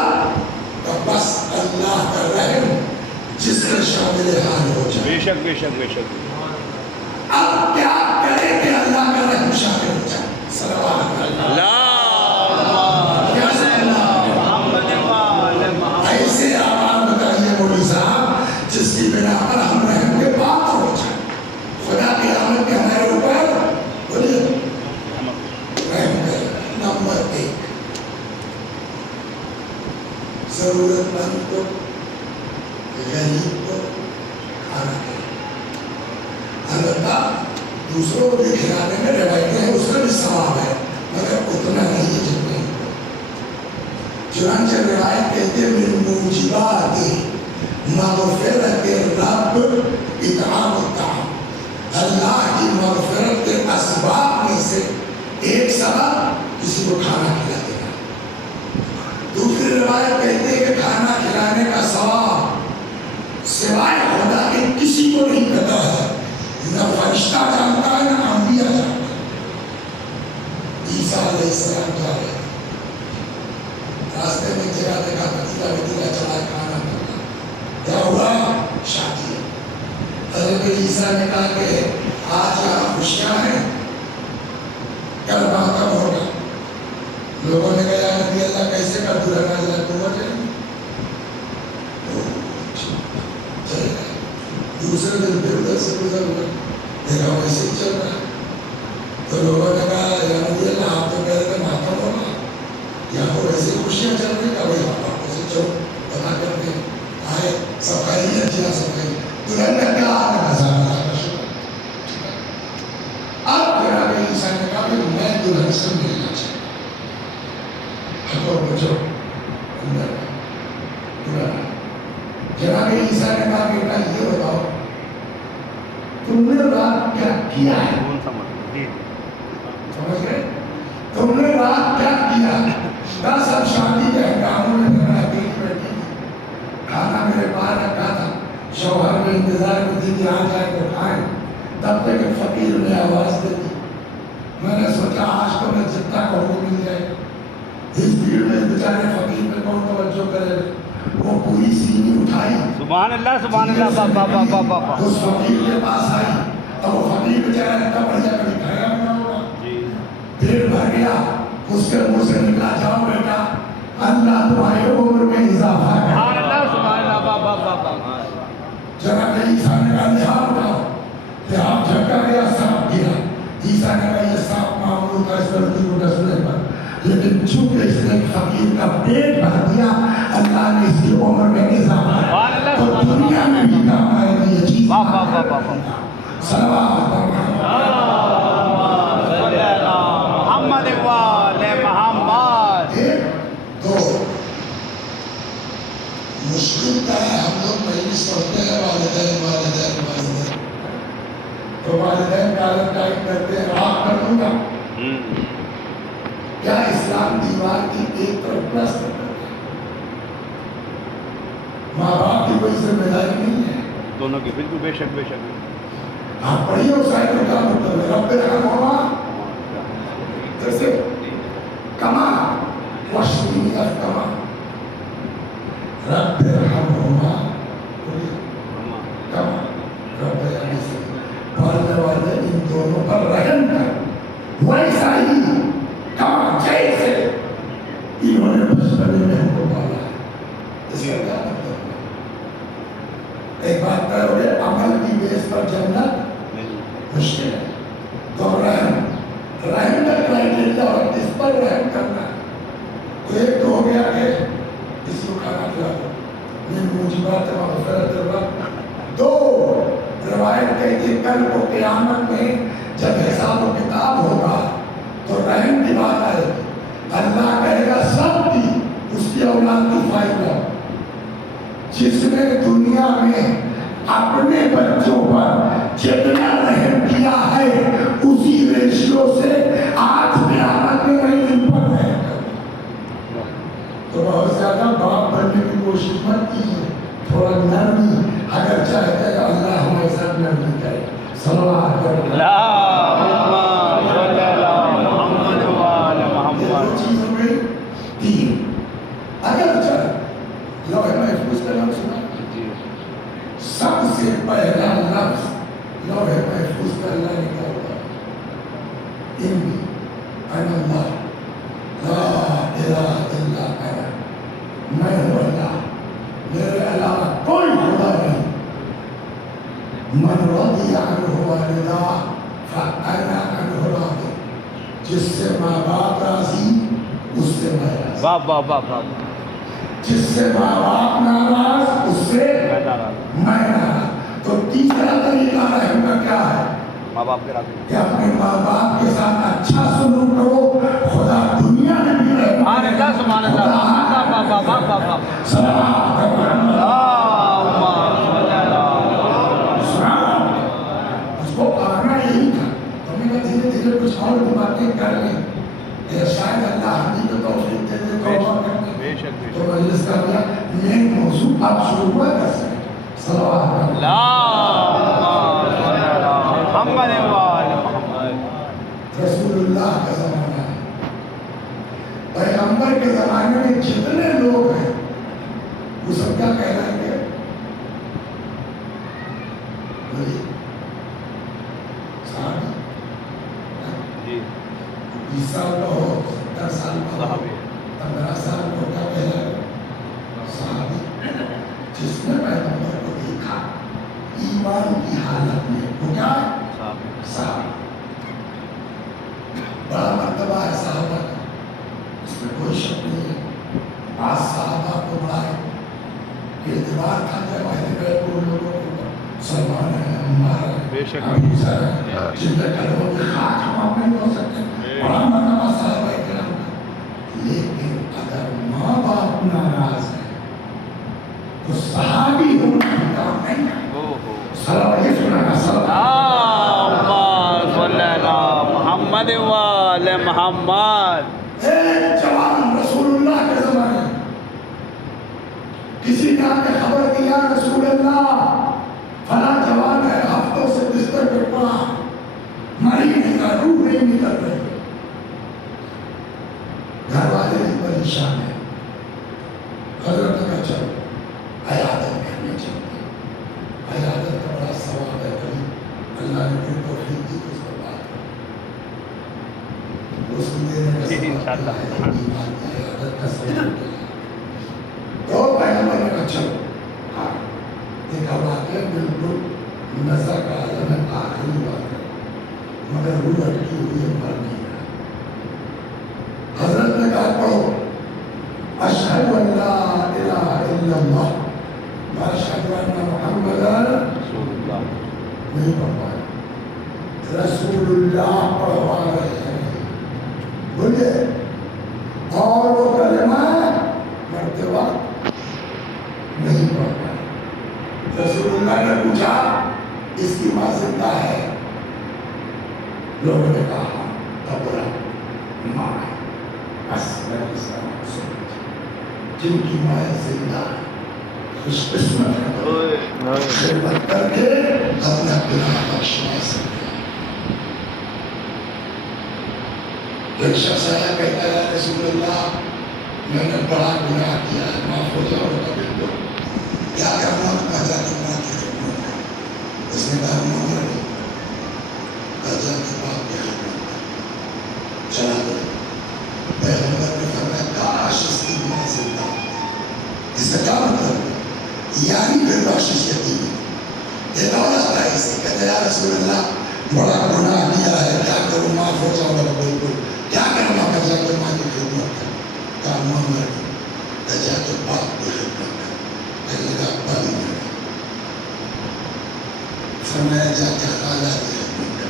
تو بس اللہ کا رحم جس سے شامل حال ہو جائے. بے شک بے شک بے شک. اب کیا کرے کہ اللہ کا رحم شامل ہو جائے؟ صلوات اللہ. ایسے اعمال بتائیے مولوی صاحب جس کی بنا پر ہم رحم کے بات ہو جائے. خدا کی آمد کے ہمارے اوپر بولیے رحم کرے. نمبر 1 ضرورت مند کو غریب کو کھانا کھلائے. البتہ دوسروں کو بھی کھلانے میں روایتیں ہیں اس کا بھی ثواب ہے مگر اتنا نہیں ہے جتنا. چنانچہ روایت کہتے ہیں من موجبات مغفرت رب اطعام الطعام. اللہ کی مغفرت کے اسباب میں سے ایک سبب کسی کو کھانا کھلا دینا. دوسری روایت کہتے ہیں کہ کھانا کھلانے کا ثواب سوائے خدا کے کسی کو نہیں پتا ہے. نہ فرشتہ جانتا ہے نہ انبیاء جانتا ہے. عیسیٰ علیہ السلام جا رہے تھے راستے میں جگہ دیکھا پتیلا چڑھا کھانا کرنا. کیا ہوا؟ شادی. حضرت عیسیٰ نے کہا کہ آج یہاں خوشیاں ہیں دوسرے دن پھر ادھر سے گزر ہوئے، دیکھا ویسے ہی چل رہا ہے. تو لوگوں نے کہا یا نبی اللہ آپ تو کہہ رہے تھے ماتم ہوگا، یہاں تو ویسے ہی خوشیاں چل رہی. کہا بھائی آپ سے چلو پتا کر کے آئے، صفائی ہے جی صفائی. دلہن نے کیا اللہ کا شکر. اب جناب عیسیٰ نے کہا کہ میں دلہن سے ملنا چاہتا ہوں. اور بچو اندر دلہن. جناب عیسیٰ نے کہا کہ یہ بتاؤ تم نے رات کیا کیا ہے؟ سمجھ گئے؟ تم نے رات کیا کیا؟ کہا سب شادی کے ہنگاموں میں میں بیٹھی بیٹھی تھی، کھانا میرے پاس رکھا تھا، شوہر کے انتظار میں تھی کہ آ جائے تو کھائیں. تب تک ایک فقیر نے آواز دے دی. میں نے سوچا آج تو میں جتنا کہوں مل جائے گا. اس بھیڑ میں بیچارے فقیر پہ کون توجہ کرے گا. وہ پوری سینی اٹھائی، سبحان اللہ سبحان اللہ. اس فقیر کے پاس آئی. اب وہ فقیر بیچارہ اتنا بڑھیا کبھی کھایا بھی نہ ہوگا. پیٹ بھر گیا. اس کے منہ سے نکلا جاؤ بیٹا اللہ تمہارے عمر میں اضافہ کرے. سبحان اللہ سبحان اللہ. جناب عیسیٰ نے کہا لحاظ اٹھاؤ. لحاظ جھٹکا گیا، سانپ گرا. عیسیٰ نے کہا یہ سانپ معمول کا اس لڑکی کو ڈسنے پر، لیکن چونکہ اس نے فقیر کا پیٹ بھر دیا اللہ نے اس کی عمر میں اضافہ کیا. تو دنیا میں بھی کام آئے گی یہ چیز. صلوات محمد والے محمد. ایک دو مشکل کا ہے. ہم لوگ مجلس پڑھتے ہیں والدین والدین والدین، تو والدین کا الگ ٹائم کرتے ہیں. آپ کر دوں گا کیا اسلام دیوار کی ایک طرف پلس کرتا ہے؟ ماں باپ کی کوئی ذمہ داری نہیں ہے دونوں کی. بالکل بے شک بے شک. آپ پڑھیے اس آیت میں کیا مطلب ہے. رب ارحمہما جیسے کما واشفنی کما، رب ارحمہما کما رب ارحمہما. پڑھنے والے ان دونوں پر رحم کر ویسا ہی کما جیسے انہوں نے بچپنے میں ہم کو پالا ہے. اس کا کیا مطلب ہے؟ ایک بات کرو گے عمل کی بیس پر جنت مشکل ہے. تو رحم کا کرائٹیریا اور کس پر رحم کرنا ہے. تو ایک تو ہو گیا کہ کسی کو کھانا کھلا دو، من موجبات مغفرت الرب. دو روایت کہتی ہے کل کو قیامت میں جب حساب و کتاب ہوگا تو رحم کی بات آئے گی. اللہ کہے گا سب کی اس کی اولاد کی فائل ہے جس نے دنیا میں اپنے بچوں پر جتنا رحم کیا ہے اسی ریشیو سے آج قیامت میں میں ان پر رحم کروں. تو بہت زیادہ باپ بننے کی کوشش مت کیجیے، تھوڑا نرمی اگر چاہتے ہیں اللہ ہمارے ساتھ نرمی کرے. صلوات کرو. محمد والے محمد. چیزوں میں تین اگر چاہے لوح محفوظ کا نام سنا. سب سے پہلا لفظ لوح محفوظ کا اللہ نے کیا ہوگا؟ انی انا اللہ لا الہ الا انا، میں ہوں اللہ، میرے علاوہ کوئی خدا نہیں. من رضی عنہ والدہ فانا عنہ راضی. جس سے ماں باپ راضی اس سے میں راضی. واہ واہ واہ واہ. جس سے ماں باپ ناراض اس سے میں ناراض. تو تیسرا طریقہ رحم کا کیا ہے؟ ماں باپ کے راضی کہ اپنے ماں باپ کے ساتھ اچھا سلوک کرو. خدا دنیا میں بھی رحم سبحان اللہ سبحان اللہ. اس کو آنا یہی تھا. تو میں نے دھیرے دھیرے کچھ اور بھی باتیں کر لیں. شاید اللہ ہمیں کو توفیق دے دے توبہ کرنے. تو مجلس کا کیا مین موضوع آپ شروع ہوا کر سکیں. صلوات محمد والے محمد. رسول اللہ کا زمانہ ہے. پیغمبر کے زمانے میں جتنے لوگ ہیں وہ سب کیا کہلائیں گے؟ صحابی. 20 سال کا ہو، 70 سال کا ہو، 15 سال کا ہو، کیا کہلائیں گے؟ صحابی. جس نے پیغمبر کو دیکھا ایمان کی حالت میں وہ کیا ہے؟ صحابہ. بڑا مرتبہ ہے صحابہ کا، اس میں کوئی شک نہیں ہے. بعض صحابہ کو بڑا اعتبار تھا جب آئے گئے وہ لوگوں کو سلمان ہے، عمار ہے، ابو ذر ہے، جن کے قدموں کی خاک ہم آپ نہیں ہو سکتے. بڑا مرتبہ صحابہ کرام کا. لیکن اگر ماں باپ ناراض ہے تو صحابی ہونا بھی کام نہیں ہے. صلوات یہ سنانا صلوات محمد وآل محمد. ایک جوان رسول اللہ کے زمانے میں کسی نے آ کے خبر دیا رسول اللہ فلاں جوان ہے ہفتوں سے بستر پہ پڑا مری نہیں کا روح نہیں نکل رہی. گھر والے بھی پریشان ہیں. حضرت کا چلو عیادت کرنے چلتے. عیادت کا بڑا ثواب ہے. کبھی اللہ نے پھر توفیق دی تو اس پر بات کرو. اس کو دینے کا ثواب ہے عیادت کا ثواب ہے. تو پیغمبر نے کہا چلو. ہاں دیکھا واقعہ بالکل نظر کا عالم ہے. آخری بات ہے مگر روح اٹکی ہوئی ہے مر نہیں رہا. حضرت نے کہا پڑھو اشہد ان لا الہ الا اللہ واشہد ان محمدا رسول اللہ. نہیں پڑھ پایا. رسول اللہ پڑھوا رہے ہیں بولیے. اور وہ کلمہ مرتے وقت نہیں پڑھ پائے. رسول اللہ نے پوچھا اس کی ماں زندہ ہے؟ لوگوں نے کہا قبر ماں ہے. بس میں اس کا مقصود جن کی ماں زندہ ہے خوش قسمت ہے خدمت کر کے اپنا گناہ بخشوا سکتے. ایک شخص آیا کہتا ہے رسول اللہ میں نے بڑا گناہ کیا ہے معاف ہو جاؤ گا. بالکل کیا کرنا ہے جا کے ماں کی خدمت ہے. اس نے کہا ماں رہی جا کے باپ کی خدمت ہے. چلا گیا. پیغمبر نے فرمایا کاش اس کی ماں زندہ ہوتی. اس کا کیا مطلب ہے؟ یعنی پھر بخشش یقین ایک اور آتا ہے اس سے کہتے ہیں یا رسول اللہ بڑا گناہ کیا ہے کیا کروں معاف ہو جاؤں گا. بالکل کیا کرنا ہے جا کے ماں کی خدمت ہے. کہا ماں رہی جا کے باپ کی خدمت ہے. پہلے کا ابا بھی نہیں فرمایا جا کے خالہ کی خدمت ہے.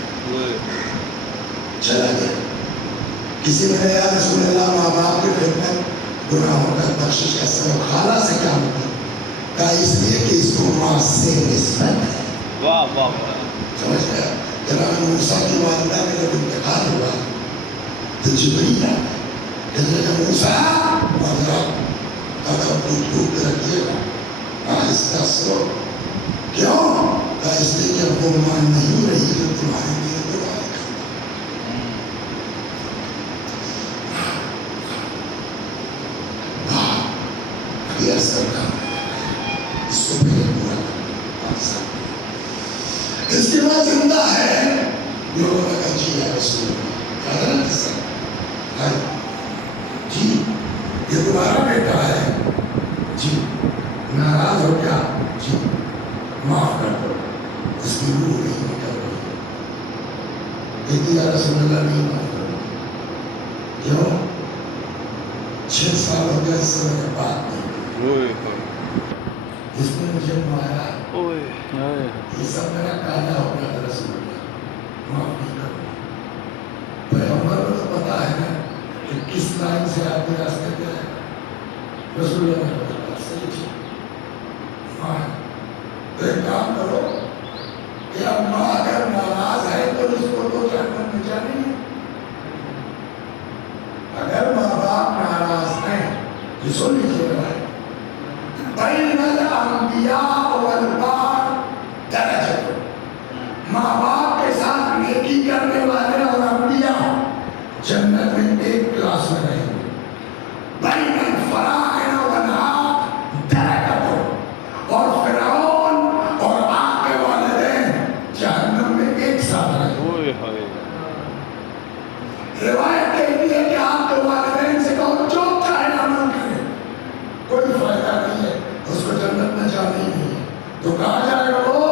چلا گیا. کسی نے یا رسول اللہ ماں باپ کی خدمت گناہوں کا بخشش کا سبب. خالہ سے کیا مطلب؟ کہا اس لیے کہ اس کو ماں سے نسبت ہے. واہ واہ واہ. سمجھ گیا. جناب موسیٰ کی والدہ کا جب انتقال ہوا تو جبریل آیا کہنے لگا موسیٰ حضرت قدم کو دھوپ رکھیے گا آہستہ سو. کیوں؟ کہا اس لیے کہ اب وہ ماں نہیں رہی جو تمہارے لیے دعا کرنا. ابھی عرض کرتا ہوں اس کو پہلے پورا کرنا. اس کے بعد زندہ ہے. لوگوں نے کہا جی یا رسول اللہ جی یہ تمہارا بیٹا ہے. جی ناراض ہو کیا؟ جی معاف کر دو. اس کی روح نہیں نکل رہی. لیکن یا رسول اللہ نہیں معاف کر دو. کیوں؟ 6 سال ہو گئے اس سے میں نے بات نہیں. جس نے مجھے مارا یہ سب میرا کالا ہو گیا. رسول اللہ معاف نہیں کرو. پیغمبر کو تو پتا ہے نا کہ کس لائن سے آپ کے راستے پہ آئے. رسول اللہ نے بات صحیح تھی. ماں تو ایک کام کرو کہ اب ماں اگر ناراض ہے تو اس کو تو جہنم میں جانی ہے. اگر ماں باپ ناراض ہیں تو سن لیجیے بھائی بین الانبیاء والبار درجۃ. ماں باپ کے ساتھ نیکی کرنے والے اور انبیاء جنت میں ایک کلاس میں رہیں گے. بین الفراعنہ والعاق درجۃ. اور فرعون اور عاق کے والدین جہنم میں ایک ساتھ رہیں گے. روایت کہتی ہے کہ آپ کے والدین سے کہو جو چاہے عمل کرے کوئی فائدہ نہیں ہے اس کو جنت میں جانا ہی نہیں. تو کہا جائے گا وہ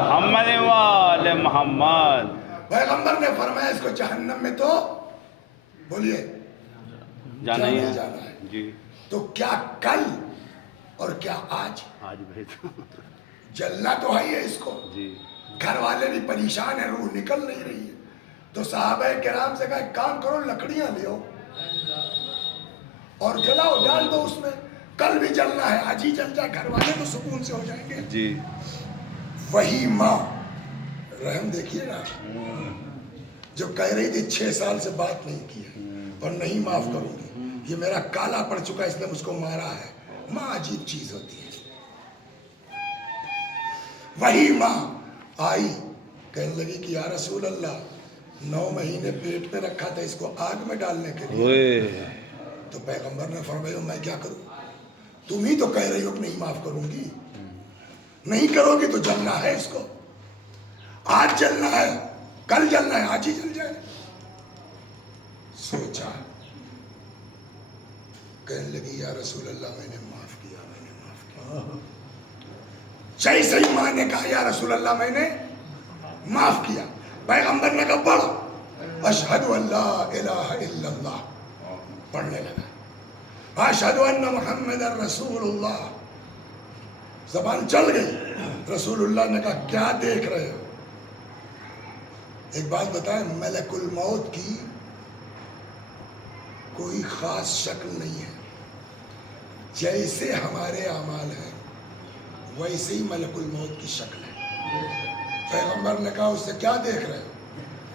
محمد وآل محمد. پیغمبر نے فرمایا اس کو جہنم میں تو بولیے جانا ہی ہے جانا ہے. جی. تو کیا کل اور کیا آج آج بھیج جلنا تو ہے اس کو. جی. گھر والے بھی پریشان ہیں, روح نکل نہیں رہی ہے. تو صحابہ کرام سے کہا ایک کام کرو, لکڑیاں لے آؤ اور جلاؤ, ڈال دو اس میں. کل بھی جلنا ہے, آج ہی جل جائے, گھر والے تو سکون سے ہو جائیں گے. جی. وہی ماں, رحم دیکھیے نا, جو کہہ رہی تھی 6 سال سے بات نہیں کی ہے اور نہیں معاف کروں گی, یہ میرا کالا پڑ چکا اس نے مجھ کو مارا ہے. ماں عجیب چیز ہوتی ہے. وہی ماں آئی, کہنے لگی کہ یا رسول اللہ 9 مہینے پیٹ میں رکھا تھا اس کو آگ میں ڈالنے کے لیے. تو پیغمبر نے فرمایا میں کیا کروں, تم ہی تو کہہ رہی ہو کہ نہیں معاف کروں گی, نہیں کرو گی تو جلنا ہے اس کو. آج جلنا ہے, کل جلنا ہے, آج ہی جل جائے. سوچا, کہنے لگی یا رسول اللہ میں نے معاف کیا, میں نے معاف کیا. جیسے ہی ماں نے کہا یا رسول اللہ میں نے معاف کیا, پیغمبر نے کہا پڑھو اشہد ان لا الہ الا اللہ, پڑھنے لگا اشہد ان محمد رسول اللہ. زبان چل گئی. رسول اللہ نے کہا کیا دیکھ رہے ہو. ایک بات بتائیں, ملک الموت کی کوئی خاص شکل نہیں ہے. جیسے ہمارے اعمال ہیں ویسے ہی ملک الموت کی شکل ہے. پیغمبر نے کہا اس سے کیا دیکھ رہے ہو,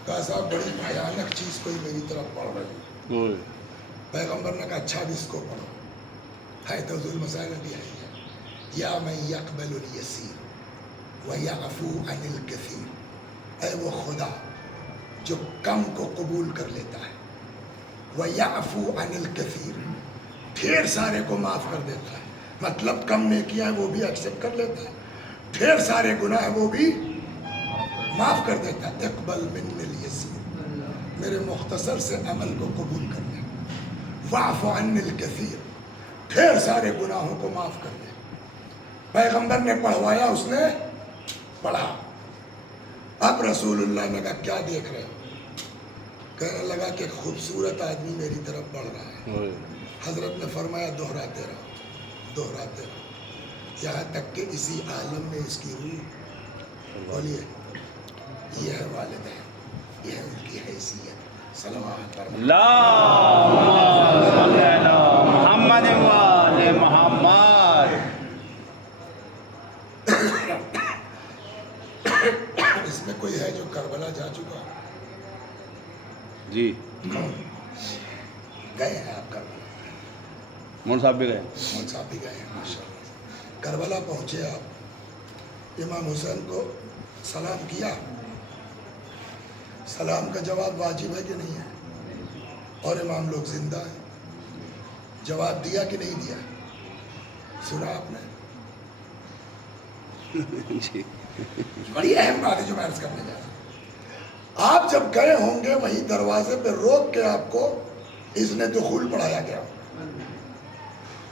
کہا صاحب بڑی بھیانک چیز کوئی میری طرف پڑھ رہی ہے. پیغمبر نے کہا اچھا بھی اس کو پڑھو, ہے تو ذو المسائل بھی ہے. یا من یقبل الیسیر ویعفو عن الکثیر, اے وہ خدا جو کم کو قبول کر لیتا ہے, ویعفو عن الکثیر, ڈھیر سارے کو معاف کر دیتا ہے. مطلب کم نیکیاں ہیں وہ بھی ایکسپٹ کر لیتا ہے, ڈھیر سارے گناہ ہیں وہ بھی معاف کر دیتا ہے. اقبل من الیسیر, میرے مختصر سے عمل کو قبول کر لے. واعف عن الکثیر, ڈھیر سارے گناہوں کو معاف کر دے. پیغمبر نے پڑھوایا, اس نے پڑھا. اب رسول اللہ نے کہا کیا دیکھ رہے ہو, کہنے لگا کہ خوبصورت آدمی میری طرف بڑھ رہا ہے. حضرت نے فرمایا دہراتے رہو, دہراتے رہو, یہاں تک کہ اسی عالم میں اس کی روح, بولیے یہ ہے والدین, یہ ہے ان کی حیثیت. صلوات پر محمد وآل محمد. اس میں کوئی ہے جو کربلا جا چکا؟ جی. گئے ہیں آپ کربلا؟ مون صاحب بھی گئے. مون صاحب بھی گئے ہیں ماشاءاللہ. کربلا پہنچے آپ, امام حسین کو سلام کیا, سلام کا جواب واجب ہے کہ نہیں ہے, اور امام لوگ زندہ ہیں, جواب دیا کہ نہیں دیا, سنا آپ نے؟ جی. بڑی اہم بات ہے جو میں عرض کرنے جا رہا ہوں. آپ جب گئے ہوں گے وہیں دروازے پہ روک کے آپ کو اذن دخول پڑھایا گیا ہوگا.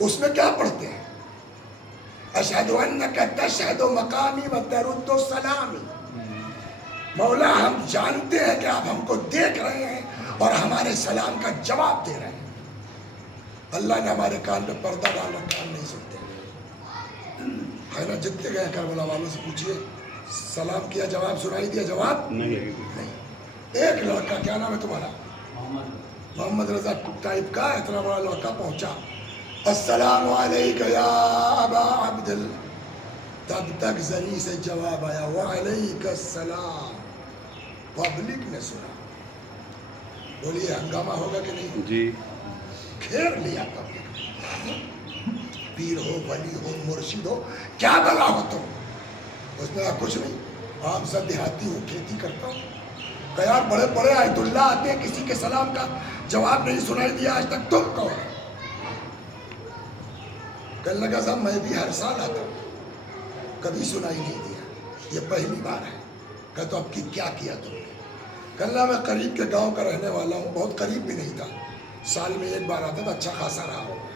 اس میں کیا پڑھتے ہیں؟ اشہد انک تشہد مقامی و ترد سلامی. مولا ہم جانتے ہیں کہ آپ ہم کو دیکھ رہے ہیں اور ہمارے سلام کا جواب دے رہے ہیں. اللہ نے ہمارے کان پہ پردہ ڈالا, کان نہیں سنتے ہے نا. جتنے گئے کربلا والوں سے پوچھئے, سلام کیا, جواب سنائی دیا, جواب نہیں. ایک لڑکا, کیا نام ہے تمہارا؟ محمد رضا ٹائپ کا اتنا بڑا لڑکا پہنچا, السلام علیکہ یا ابا عبداللہ, تب تک زنی سے جواب آیا وعلیکہ السلام. پبلک نے سنا. بولیے ہنگامہ ہوگا کہ نہیں؟ جی. گھیر لیا پبلک. پیر ہو, ولی ہو, مرشد ہو, کیا بلا ہو تم؟ اس نے کہا کچھ نہیں, عام سا دیہاتی ہوں, کھیتی کرتا ہوں. کہ یار بڑے بڑے آیت اللہ آتے ہیں, کسی کے سلام کا جواب نہیں سنائی دیا آج تک, تم کون؟ کہنے لگا صاحب میں بھی ہر سال آتا ہوں, کبھی سنائی نہیں دیا, یہ پہلی بار ہے. کہ تو اب کی کیا کیا تم نے؟ کہنے لگا میں قریب کے گاؤں کا رہنے والا ہوں, بہت قریب بھی نہیں تھا, سال میں ایک بار آتا تھا, اچھا خاصا رہا ہوگا.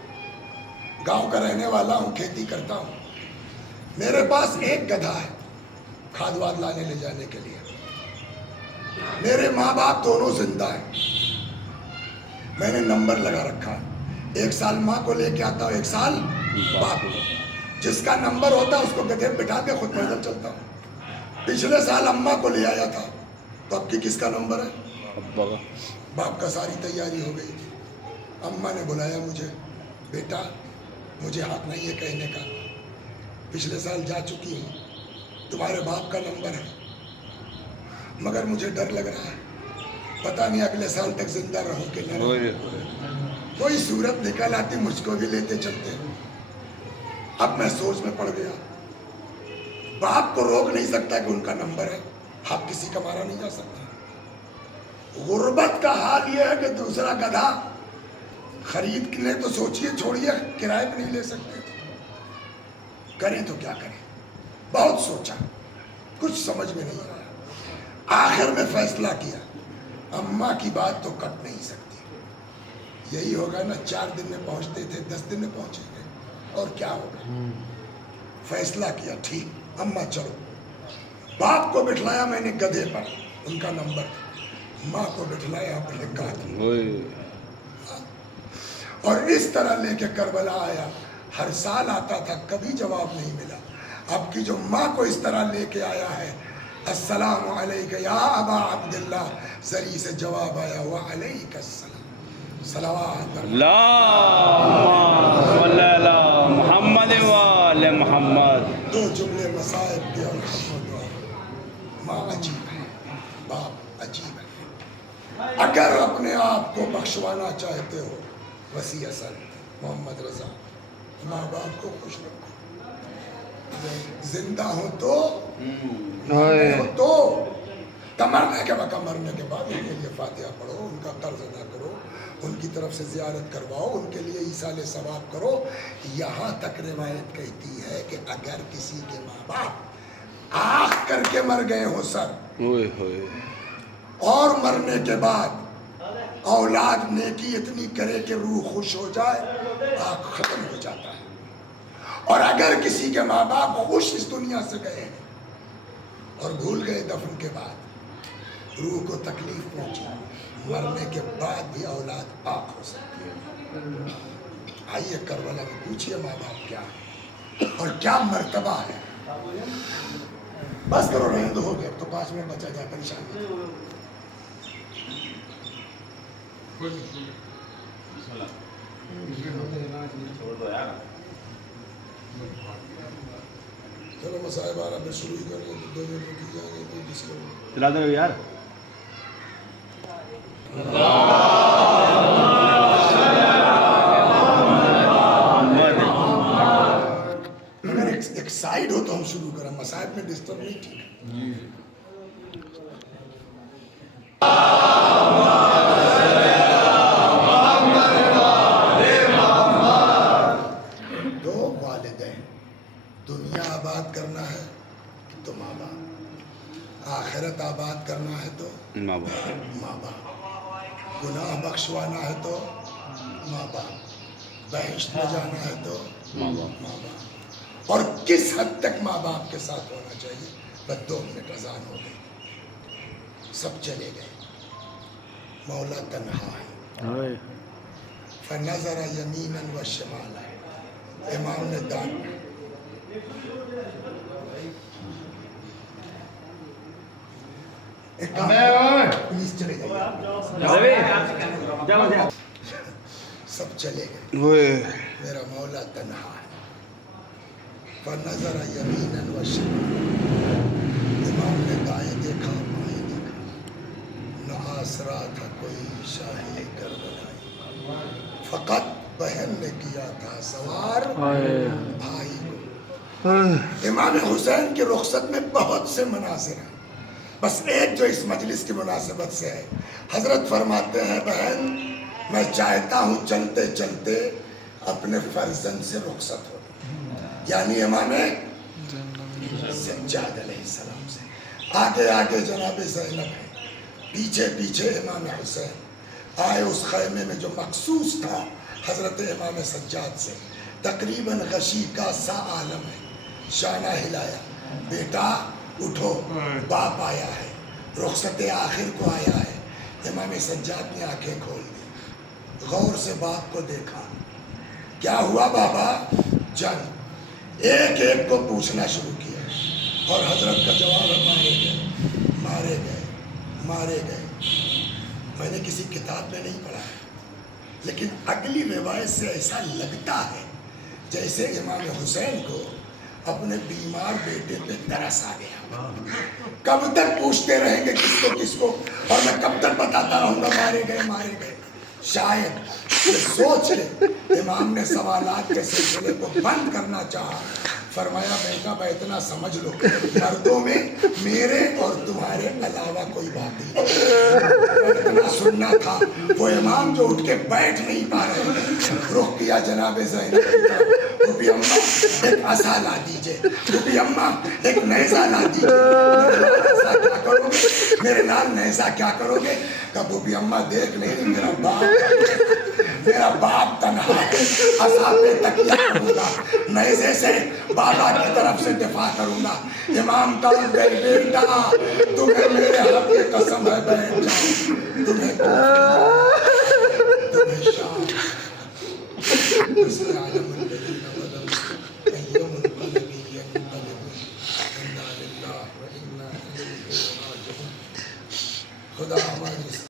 گاؤں کا رہنے والا ہوں, کھیتی کرتا ہوں. میرے پاس ایک گدھا ہے کھاد واد لانے لے جانے کے لیے. میرے ماں باپ دونوں زندہ ہیں. میں نے نمبر لگا رکھا ہے, 1 سال ماں کو لے کے آتا ہوں, 1 سال باپ کو. جس کا نمبر ہوتا ہے اس کو گدھے پہ بٹھا کے خود پیدل چلتا ہوں. پچھلے سال اماں کو لے آیا تھا, تو اب کی کس کا نمبر ہے؟ ابا کا. باپ کا ساری تیاری ہو گئی. اماں نے بلایا مجھے, بیٹا مجھے حق نہیں ہے کہنے کا, پچھلے سال جا چکی ہوں, تمہارے باپ کا نمبر ہے, مگر مجھے ڈر لگ رہا ہے, پتہ نہیں اگلے سال تک زندہ رہوں کہ نہ رہوں. کوئی صورت نکل آتی مجھ کو بھی لیتے چلتے. اب میں سوچ میں پڑ گیا, باپ کو روک نہیں سکتا کہ ان کا نمبر ہے, حق کسی کا مارا نہیں جا سکتا. غربت کا حال یہ ہے کہ دوسرا گدھا خرید کے لے تو سوچیے, چھوڑیے کرائے پہ نہیں لے سکتے. کریں تو کیا کریں, بہت سوچا, کچھ سمجھ میں نہیں آیا. آخر میں فیصلہ کیا, اماں کی بات تو کٹ نہیں سکتی. یہی ہوگا نا, 4 دن میں پہنچتے تھے 10 دن میں پہنچیں گے, اور کیا ہوگا. فیصلہ کیا, ٹھیک اماں چلو. باپ کو بٹھلایا میں نے گدھے پر, ان کا نمبر. ماں کو بٹھلایا اپنے کاتی, اور اس طرح لے کے کربلا آیا. ہر سال آتا تھا, کبھی جواب نہیں ملا. اب کی جو ماں کو اس طرح لے کے آیا ہے, السلام علیکہ یا ابا عبداللہ, زری سے جواب آیا وعلیکہ السلام. صلوات اللہم صلی علی محمد وآل محمد. 2 جملے مصائب کے اور ختم دعا. ماں عجیب ہے, باپ عجیب ہے. اگر اپنے آپ کو بخشوانا چاہتے ہو, وسیع حسن, محمد رضا, ماں باپ کو خوش رکھو. زندہ ہو تو, مرنے ہو تو مرنے کے وقت, مرنے کے بعد ان کے لیے فاتحہ پڑھو, ان کا قرض ادا کرو, ان کی طرف سے زیارت کرواؤ, ان کے لیے ایصال ثواب کرو. یہاں تک روایت کہتی ہے کہ اگر کسی کے ماں باپ آنکھ کر کے مر گئے ہو سر, اور مرنے کے بعد اولاد نیکی اتنی کرے کہ روح خوش ہو جائے, آنکھ ختم ہو جاتا ہے. اور اگر کسی کے ماں باپ خوش اس دنیا سے گئے ہیں اور بھول گئے دفن کے بعد, روح کو تکلیف پہنچی, مرنے کے بعد بھی اولاد پاک ہو سکتی ہے. آئیے کربلا میں پوچھئے ماں باپ کیا ہے اور کیا مرتبہ ہے. بس کرو, رہنے دو, ہو گیا, اب تو 5 منٹ بچا جائے, پریشان نہیں. چلو مصائب آ رہا, پھر شروع ہی کر لیں, 2 منٹ رکی جائیں گے, کوئی جس کو چلا دو یار. اگر ایک سائیڈ ہو تو ہم شروع کریں, مصائب میں ڈسٹرب نہیں. ٹھیک ہے, دو والدین, دنیا آباد کرنا ہے تو ماں باپ, آخرت آباد کرنا ہے تو ماں باپ. ماں باپ, گناہ بخشوانا ہے تو ماں باپ, بہشت میں جانا ہے تو ماں باپ. ماں باپ. اور کس حد تک ماں باپ کے ساتھ ہونا چاہیے. بس 2 منٹ اذان ہو گئی, سب چلے گئے, مولا تنہا ہے. فنظر یمینا و شمالا, امام نے دان پلیز چلے جائیے. سب چلے گئے, میرا مولا تنہا ہے. فنظر یمینا و شمالا, امام نے دائیں دیکھا بائیں دیکھا, نہ آسرا تھا کوئی شاہی کربلائی, فقط بہن نے کیا تھا سوار بھائی کو. امام حسین کی رخصت میں بہت سے مناظر ہیں, بس ایک جو اس مجلس کی مناسبت سے ہے. حضرت فرماتے ہیں, بہن میں چاہتا ہوں چلتے چلتے اپنے فرزند سے رخصت ہو, یعنی امام سجاد علیہ السلام سے. آگے آگے جناب زینب ہے, پیچھے پیچھے امام حسین آئے. اس خیمے میں جو مخصوص تھا حضرت امام سجاد سے, تقریباً غشی کا سا عالم ہے, شانہ ہلایا، بیٹا اٹھو، باپ آیا ہے، رخصت آخر کو آیا ہے۔ امام سجاد نے آنکھیں کھول دی، غور سے باپ کو دیکھا۔ کیا ہوا بابا؟ جنگ۔ ایک ایک کو پوچھنا شروع کیا، اور حضرت کا جواب ہے مارے گئے، مارے گئے، مارے گئے۔ میں نے کسی کتاب میں نہیں پڑھا ہے، لیکن اگلی روایت سے ایسا لگتا ہے جیسے امام حسین کو اپنے بیمار بیٹے پہ ترس آ گیا۔ کب تک پوچھتے رہیں گے کس کو، اور میں کب تک بتاتا رہوں گا مارے گئے، مارے گئے؟ شاید یہ سوچ کے امام نے سوالات کے سلسلے کو بند کرنا چاہا۔ فرمایا بیٹا میں اتنا سمجھ لو، مردوں میں میرے اور تمہارے علاوہ کوئی بات نہیں۔ اتنا سننا تھا۔ وہ امام جو اٹھ کے بیٹھ نہیں پا رہے، رخ کیا جناب زینب کی طرف، بھوپی اماں ایک عصا لا دیجئے، بھوپی اماں ایک نیزہ لا دیجئے۔ ایسا کیا کرو گے میرے لال، نیزہ کیا کرو گے؟ کہ بھوپی اماں دیکھ نہیں، میرا باپ تنہا ہے، عصا پہ تکیہ کروں گا، نیزے سے بابا کی طرف سے دفاع کروں گا۔ امام تڑپ گئے، بیٹا تمہیں میرے حق کی قسم ہے بیٹھ جاؤ، تمہیں تمہیں شام اسے عالم الذین ولم ایہ منقلب ینقلب انا للہ و انا الیہ راجعون۔ خدا ہماری